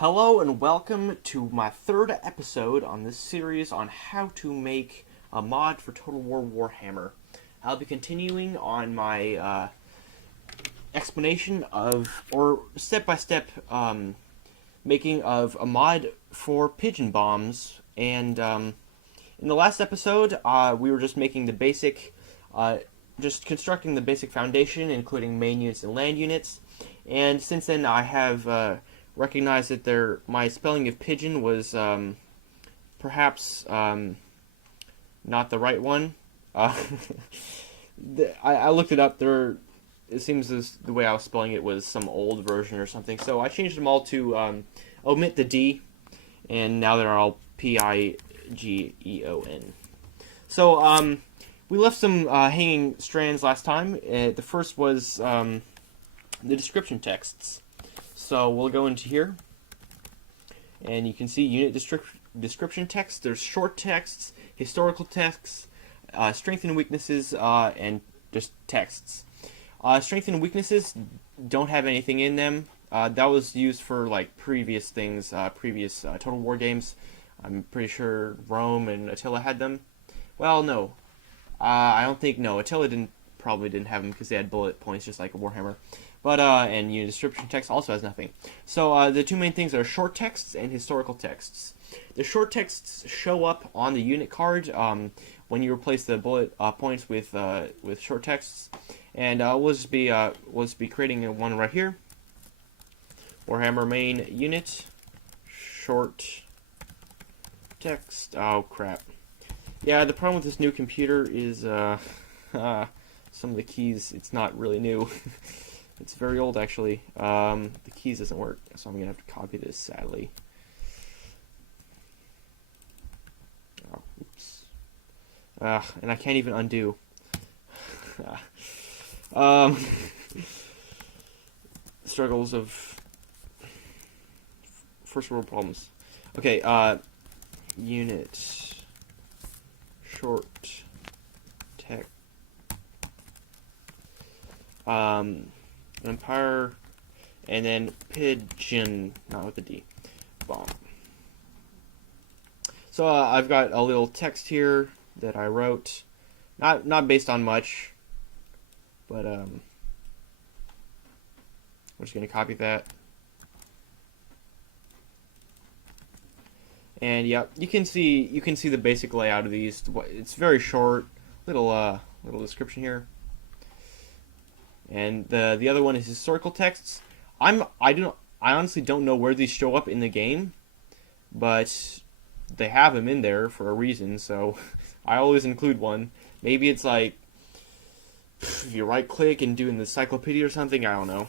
Hello and welcome to my third episode on this series on how to make a mod for Total War Warhammer. I'll be continuing on my explanation of, or step-by-step making of a mod for pigeon bombs. And in the last episode, we were just making the basic, just constructing the basic foundation, including main units and land units. And since then, I have recognized that my spelling of pigeon was perhaps not the right one. I looked it up. It seems as the way I was spelling it was some old version or something. So I changed them all to omit the D, and now they're all Pigeon. So we left some hanging strands last time. The first was the description texts. So we'll go into here, and you can see unit description text. There's short texts, historical texts, strengths and weaknesses, and just texts. Strengths and weaknesses don't have anything in them. That was used for like previous things, previous Total War games. I'm pretty sure Rome and Attila had them. Well, no, I don't think Attila probably didn't have them because they had bullet points just like Warhammer. But, and unit description text also has nothing. So, the two main things are short texts and historical texts. The short texts show up on the unit card when you replace the bullet points with short texts. And we'll just be creating one right here. Warhammer main unit, short text. Oh, crap. Yeah, the problem with this new computer is some of the keys, it's not really new. It's very old, actually. The keys doesn't work, so I'm going to have to copy this, sadly. Oh, oops. And I can't even undo. Struggles of first world problems. Okay, unit, short, tech, Empire, and then Pigeon, not with a D, bomb. So I've got a little text here that I wrote, not based on much, but I'm just gonna copy that, and yeah, you can see the basic layout of these. It's very short, little description here. And the other one is historical texts. I honestly don't know where these show up in the game, but they have them in there for a reason. So I always include one. Maybe it's like if you right click and do an encyclopedia or something. I don't know.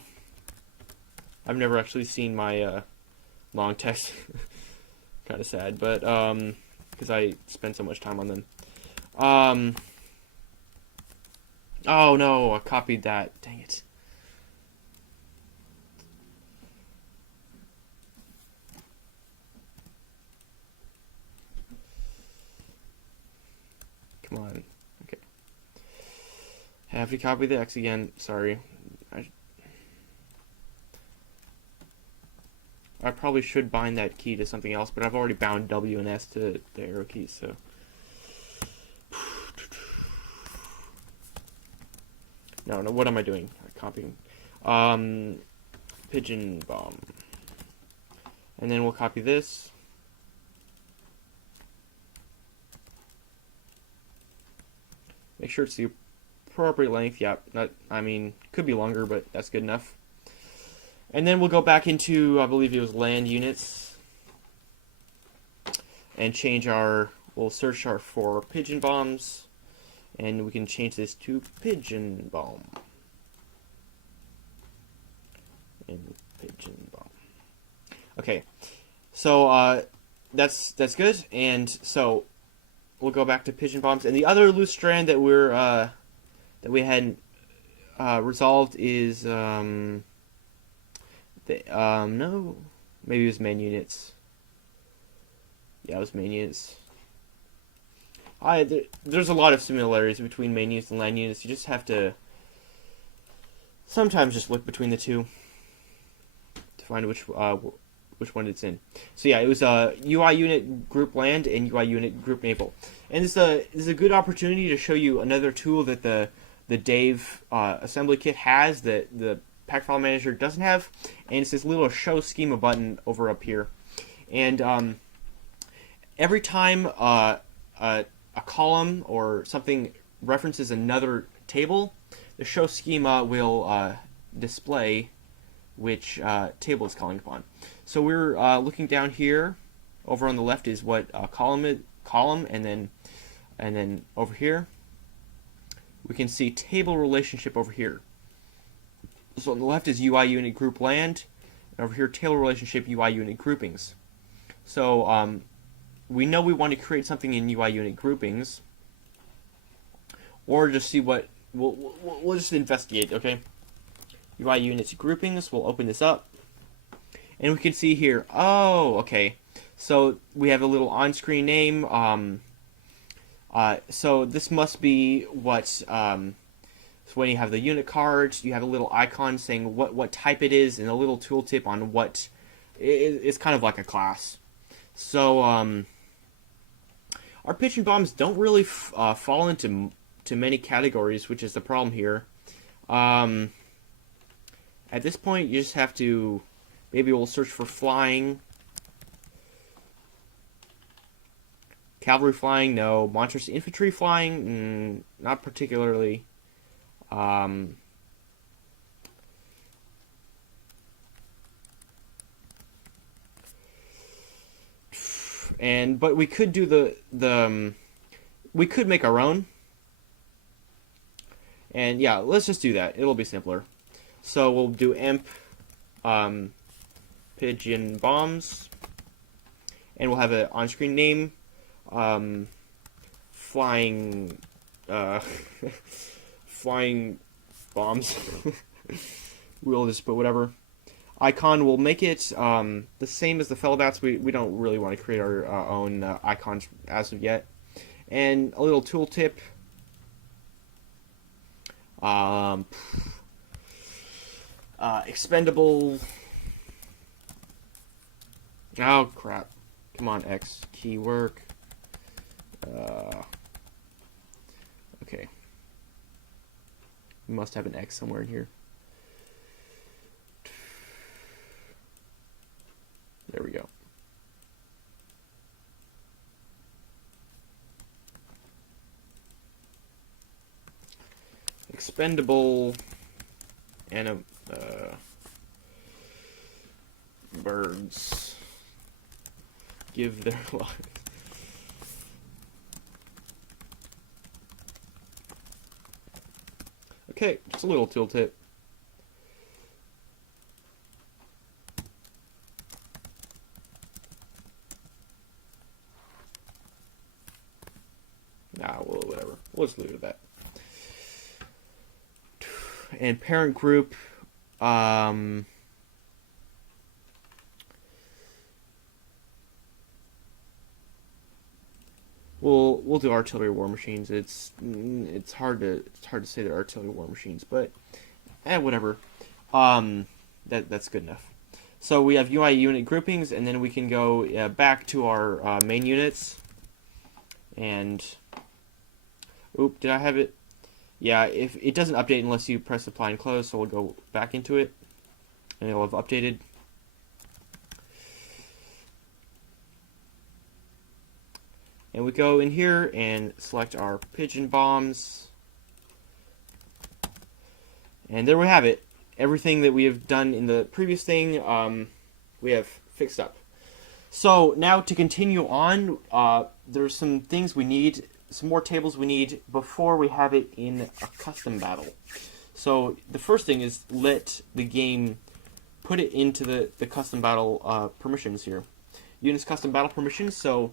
I've never actually seen my long text. Kind of sad, but because I spend so much time on them. Oh no, I copied that. Dang it. Come on. Okay. I have to copy the X again. Sorry. I probably should bind that key to something else, but I've already bound W and S to the arrow keys, so. No, what am I doing? Copying. Pigeon bomb. And then we'll copy this. Make sure it's the appropriate length. Yeah, could be longer, but that's good enough. And then we'll go back into, I believe it was land units. And we'll search for pigeon bombs. And we can change this to pigeon bomb. And pigeon bomb. Okay, so that's good. And so we'll go back to pigeon bombs. And the other loose strand that we hadn't resolved is no, maybe it was main units. Yeah, it was main units. There's a lot of similarities between main units and land units. You just have to sometimes just look between the two to find which which one it's in. So yeah, it was UI unit group land and UI unit group naval. And this is a good opportunity to show you another tool that the Dave assembly kit has that the pack file manager doesn't have, and it's this little show schema button over up here. And every time a column or something references another table, the show schema will display which table is calling upon. So we're looking down here. Over on the left is what column, and then over here we can see table relationship over here. So on the left is UI unit group land, and over here table relationship UI unit groupings. So we know we want to create something in UI unit groupings, or just see what we'll just investigate. Okay, UI units groupings. We'll open this up, and we can see here. Oh, okay. So we have a little on-screen name. So this must be what. So when you have the unit cards, you have a little icon saying what type it is, and a little tooltip on what. It's kind of like a class. So our pigeon bombs don't really fall into many categories, which is the problem here. At this point, you just have to. Maybe we'll search for flying. Cavalry flying, no. Monstrous infantry flying, not particularly. But we could do we could make our own. And yeah, let's just do that. It'll be simpler. So we'll do emp pigeon bombs, and we'll have an on-screen name. Flying flying bombs. We'll just put whatever. Icon, we'll make it the same as the Fellabats. We don't really want to create our own icons as of yet. And a little tooltip. Expendable. Oh crap! Come on, X key work. Okay. We must have an X somewhere in here. There we go. Expendable and birds give their lives. Okay, just a little tooltip. Nah, well, whatever. We'll just leave it at that. And parent group, we'll do artillery war machines. It's hard to say they're artillery war machines, but whatever. That's good enough. So we have UI unit groupings, and then we can go back to our main units. And oop, did I have it? Yeah, if it doesn't update unless you press apply and close, so we'll go back into it, and it'll have updated. And we go in here and select our pigeon bombs. And there we have it. Everything that we have done in the previous thing, we have fixed up. So now to continue on, there's some things we need, some more tables we need before we have it in a custom battle. So the first thing is let the game put it into the custom battle permissions here. Units custom battle permissions. So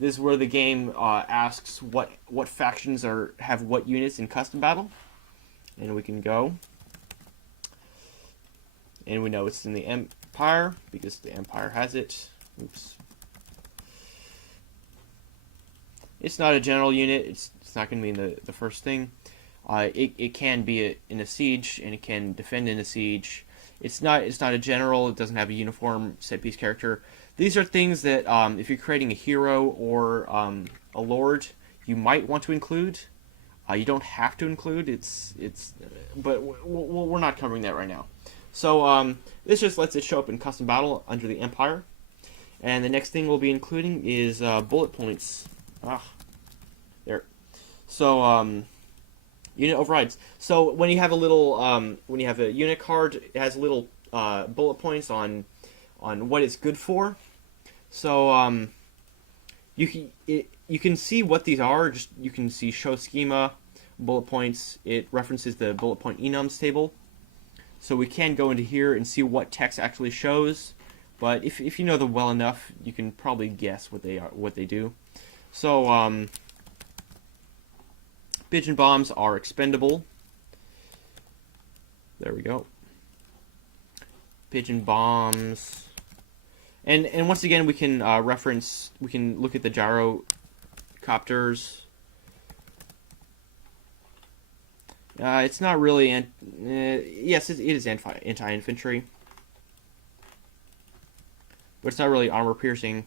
this is where the game asks what factions have what units in custom battle, and we can go, and we know it's in the Empire because the Empire has it. Oops. It's not a general unit. It's not going to be in the first thing. It can be in a siege, and it can defend in a siege. It's not a general. It doesn't have a uniform set piece character. These are things that if you're creating a hero or a lord, you might want to include. You don't have to include. But we're not covering that right now. So this just lets it show up in custom battle under the Empire. And the next thing we'll be including is bullet points. There. So unit overrides. So when you have a little, when you have a unit card, it has little bullet points on what it's good for. So you can see what these are. Just you can see show schema, bullet points. It references the bullet point enums table. So we can go into here and see what text actually shows. But if you know them well enough, you can probably guess what they do. So pigeon bombs are expendable. There we go. Pigeon bombs. And once again, we can we can look at the gyrocopters. It's not really, yes, it is anti-infantry. But it's not really armor piercing.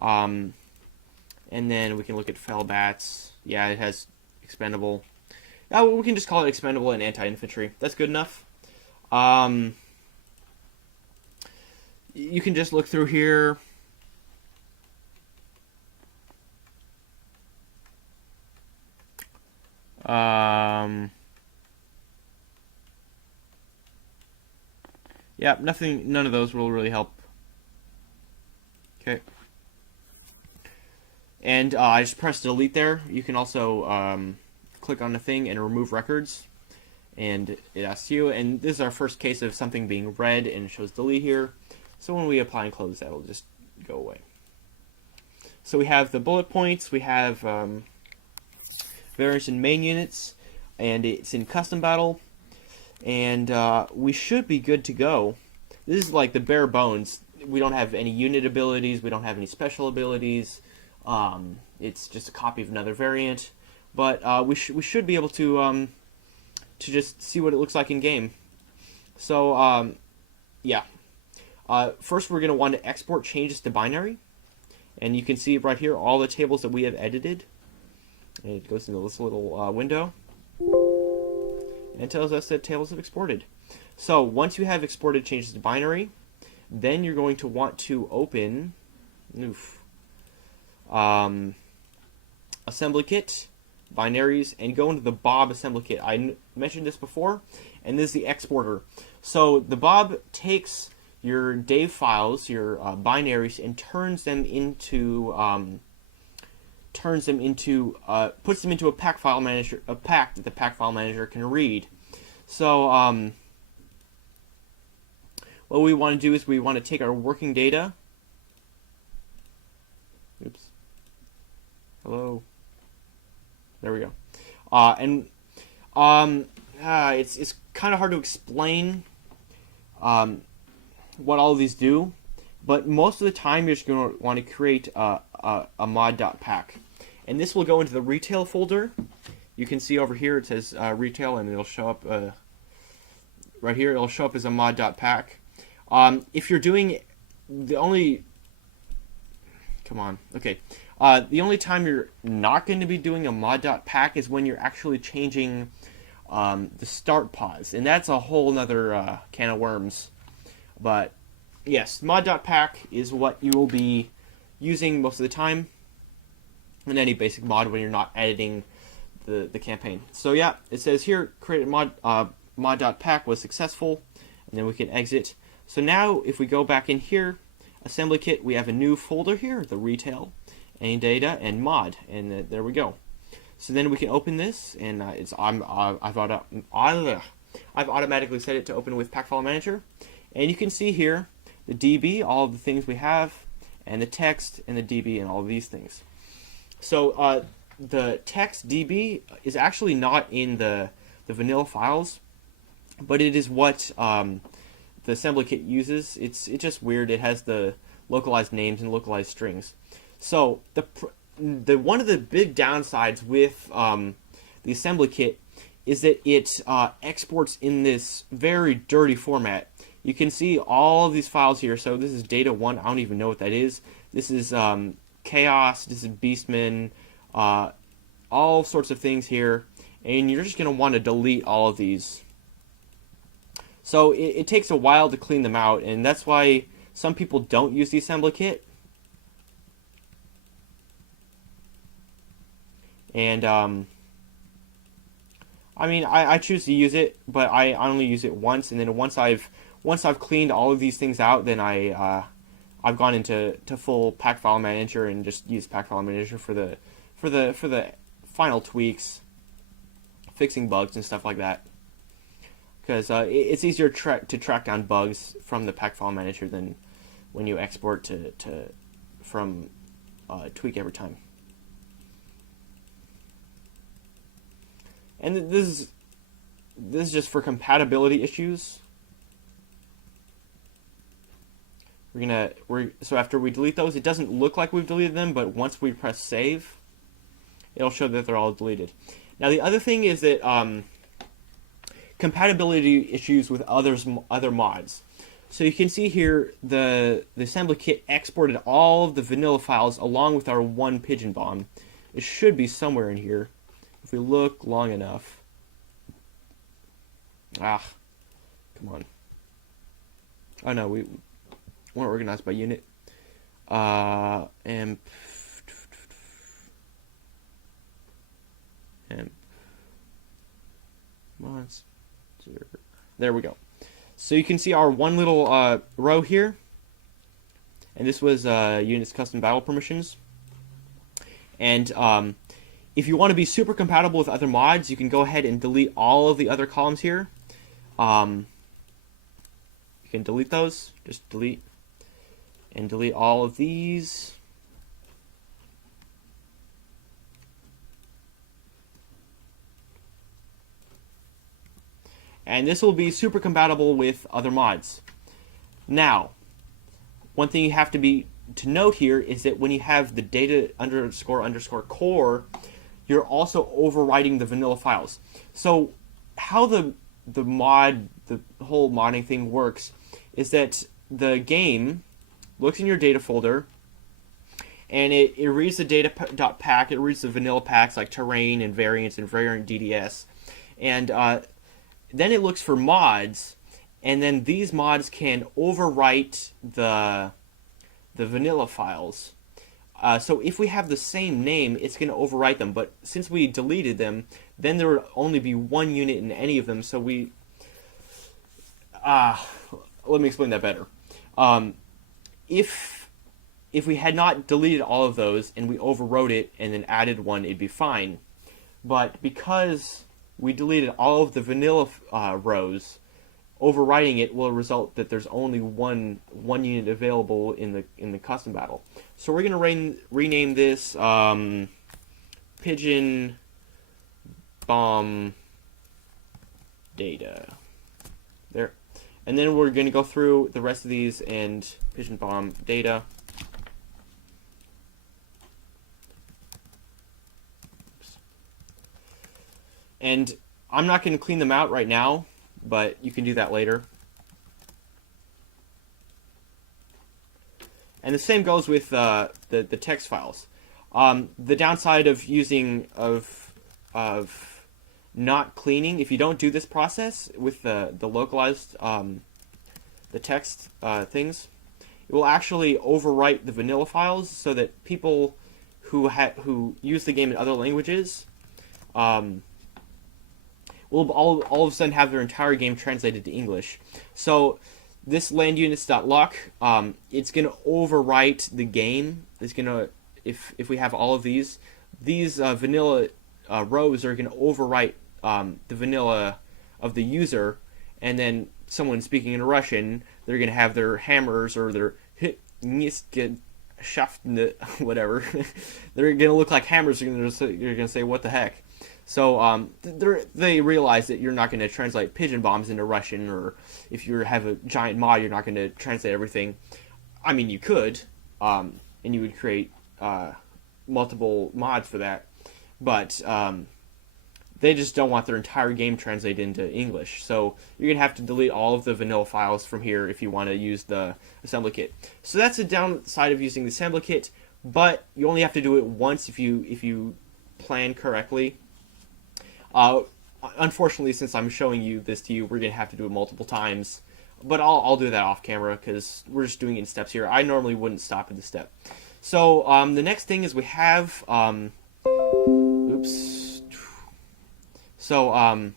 And then we can look at fell bats. Yeah, it has expendable. We can just call it expendable and anti-infantry. That's good enough. You can just look through here. Yeah, none of those will really help. Okay. And I just pressed delete there. You can also click on the thing and remove records. And it asks you, and this is our first case of something being read, and it shows delete here. So when we apply and close, that will just go away. So we have the bullet points, we have variants in main units, and it's in custom battle, and we should be good to go. This is like the bare bones. We don't have any unit abilities, we don't have any special abilities. It's just a copy of another variant, but we should be able to just see what it looks like in game. So yeah. First, we're going to want to export changes to binary. And you can see right here all the tables that we have edited. And it goes into this little window. And it tells us that tables have exported. So once you have exported changes to binary, then you're going to want to open assembly kit, binaries, and go into the Bob assembly kit. I mentioned this before, and this is the exporter. So the Bob takes your Dave files, your binaries, and puts them into a pack file manager, a pack that the pack file manager can read. So what we want to do is we want to take our working data. Oops. Hello. There we go. It's kind of hard to explain what all of these do, but most of the time you're just going to want to create a mod.pack, and this will go into the retail folder. You can see over here it says retail, and it'll show up right here. It'll show up as a mod.pack. If you're doing the only time you're not going to be doing a mod.pack is when you're actually changing the start pause, and that's a whole nother can of worms. But yes, mod.pack is what you will be using most of the time in any basic mod when you're not editing the campaign. So yeah, it says here create mod.pack was successful, and then we can exit. So now if we go back in here, assembly kit, we have a new folder here, the retail, any data, and mod, and there we go. So then we can open this, and I've automatically set it to open with pack file manager. And you can see here the DB, all of the things we have, and the text, and the DB, and all of these things. So the text DB is actually not in the vanilla files, but it is what the assembly kit uses. It's just weird. It has the localized names and localized strings. So one of the big downsides with the assembly kit is that it exports in this very dirty format. you can see all of these files here. So this is data 1. I don't even know what that is. This is chaos. This is beastman. All sorts of things here. And you're just going to want to delete all of these. So it takes a while to clean them out, and that's why some people don't use the assembly kit. And I mean, I choose to use it, but I only use it once, and then once I've cleaned all of these things out, then I've gone into full pack file manager and just used pack file manager for the final tweaks, fixing bugs and stuff like that. Because it's easier to track down bugs from the pack file manager than when you export from tweak every time. And this is just for compatibility issues. So after we delete those, it doesn't look like we've deleted them, but once we press save, it'll show that they're all deleted. Now the other thing is that compatibility issues with other mods. So you can see here the assembly kit exported all of the vanilla files along with our one pigeon bomb. It should be somewhere in here if we look long enough. Come on. Oh no, we weren't organized by unit. And mods. There we go. So you can see our one little row here, and this was unit's custom battle permissions. And if you want to be super compatible with other mods, you can go ahead and delete all of the other columns here. You can delete those. Just delete and delete all of these. And this will be super compatible with other mods. Now, one thing you have to note here is that when you have the data __ core, you're also overwriting the vanilla files. So how the whole modding thing works is that the game looks in your data folder, and it reads the data.pack, it reads the vanilla packs like terrain and variants and variant DDS, and then it looks for mods, and then these mods can overwrite the vanilla files. So if we have the same name, it's going to overwrite them. But since we deleted them, then there would only be one unit in any of them. So let me explain that better. If we had not deleted all of those and we overwrote it and then added one, it'd be fine. But because we deleted all of the vanilla rows, overwriting it will result that there's only one unit available in the custom battle. So we're going to rename this Pigeon Bomb Data. There. And then we're going to go through the rest of these and Pigeon Bomb Data. And I'm not going to clean them out right now, but you can do that later. And the same goes with the text files. The downside of not cleaning, if you don't do this process with the localized the text things, it will actually overwrite the vanilla files so that people who use the game in other languages will all of a sudden have their entire game translated to English. So this landunits.lock, it's going to overwrite the game. It's going to, if we have all of these vanilla rows are going to overwrite the vanilla of the user, and then someone speaking in Russian, they're going to have their hammers or their whatever. They're going to look like hammers. You're going to say, what the heck? So they realize that you're not going to translate pigeon bombs into Russian, or if you have a giant mod, you're not going to translate everything. I mean, you could, and you would create multiple mods for that, but they just don't want their entire game translated into English. So you're going to have to delete all of the vanilla files from here if you want to use the assembly kit. So that's the downside of using the assembly kit, but you only have to do it once if you plan correctly. Unfortunately, since I'm showing you this to you, we're going to have to do it multiple times. But I'll do that off camera because we're just doing it in steps here. I normally wouldn't stop at this step. So the next thing is we have... oops. So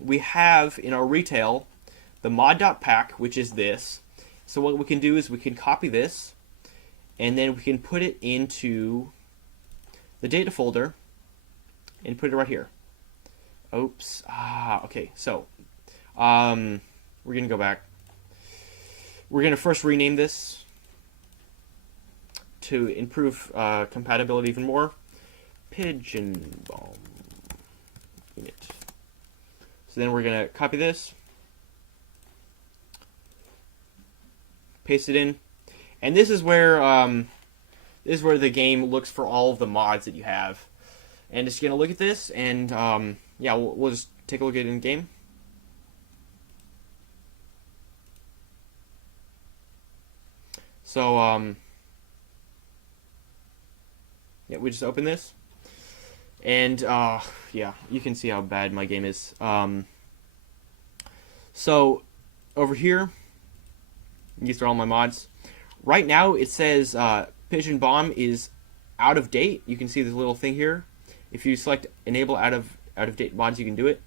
we have in our retail the mod.pack, which is this. So what we can do is we can copy this, and then we can put it into the data folder and put it right here. Oops. Okay. So we're going to go back. We're going to first rename this to improve compatibility even more. Pigeon bomb unit. So then we're going to copy this, paste it in, and this is where the game looks for all of the mods that you have. And it's going to look at this, and yeah, we'll just take a look at it in game. So, yeah, we just open this, and yeah, you can see how bad my game is. So, over here, these are all my mods. Right now, it says Pigeon Bomb is out of date. You can see this little thing here. If you select enable out of date mods, you can do it.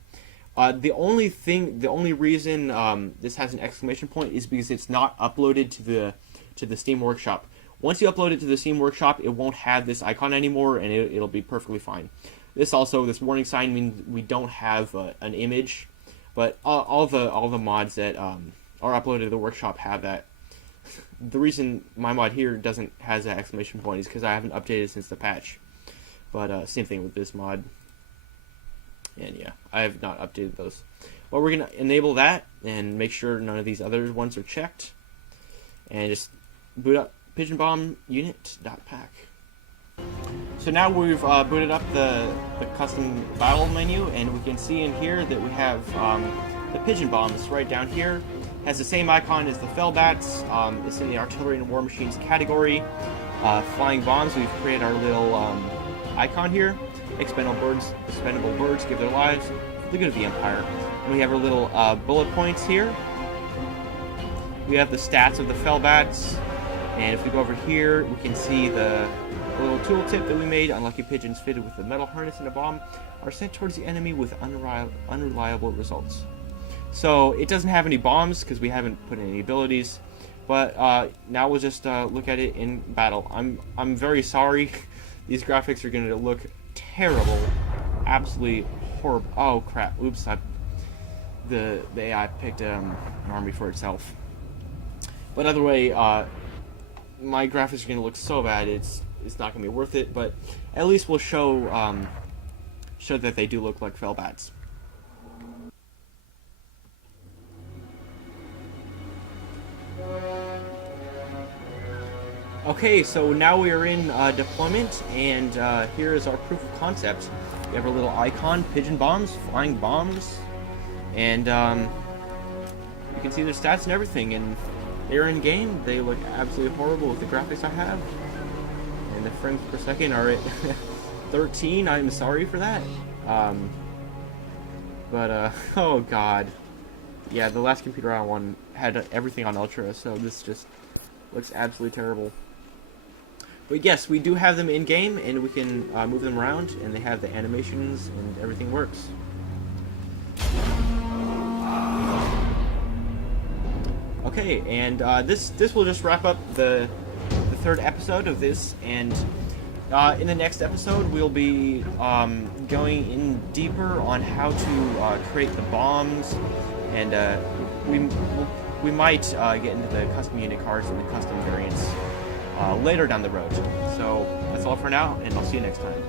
The only reason this has an exclamation point is because it's not uploaded to the Steam Workshop. Once you upload it to the Steam Workshop, it won't have this icon anymore, and it'll be perfectly fine. This warning sign means we don't have an image, but all the mods that are uploaded to the workshop have that. The reason my mod here has that exclamation point is because I haven't updated since the patch. But same thing with this mod. And yeah, I have not updated those. Well, we're going to enable that and make sure none of these other ones are checked. And just boot up Pigeon Bomb unit.pack. So now we've booted up the custom battle menu, and we can see in here that we have the Pigeon Bombs right down here. Has the same icon as the Fellbats. It's in the Artillery and War Machines category. Flying bombs, we've created our little icon here. Expendable birds give their lives for the good of the Empire. And we have our little bullet points here. We have the stats of the Fellbats. And if we go over here, we can see the little tooltip that we made. Unlucky pigeons fitted with a metal harness and a bomb are sent towards the enemy with unreliable results. So it doesn't have any bombs because we haven't put in any abilities. But now we'll just look at it in battle. I'm very sorry. These graphics are going to look terrible, absolutely horrible. Oh crap! Oops, the AI picked an army for itself. But either way, my graphics are going to look so bad. It's not going to be worth it. But at least we'll show that they do look like Fellbats. Okay, so now we are in deployment, and here is our proof of concept. We have our little icon, Pigeon Bombs, flying bombs, and you can see their stats and everything, and they're in game. They look absolutely horrible with the graphics I have, and the frames per second are at 13. I'm sorry for that. Oh god. Yeah, the last computer I won had everything on Ultra, so this just looks absolutely terrible. But yes, we do have them in game, and we can move them around, and they have the animations, and everything works. Okay, and this will just wrap up the third episode of this, and in the next episode we'll be going in deeper on how to create the bombs, and we might get into the custom unit cards and the custom variants later down the road. So that's all for now, and I'll see you next time.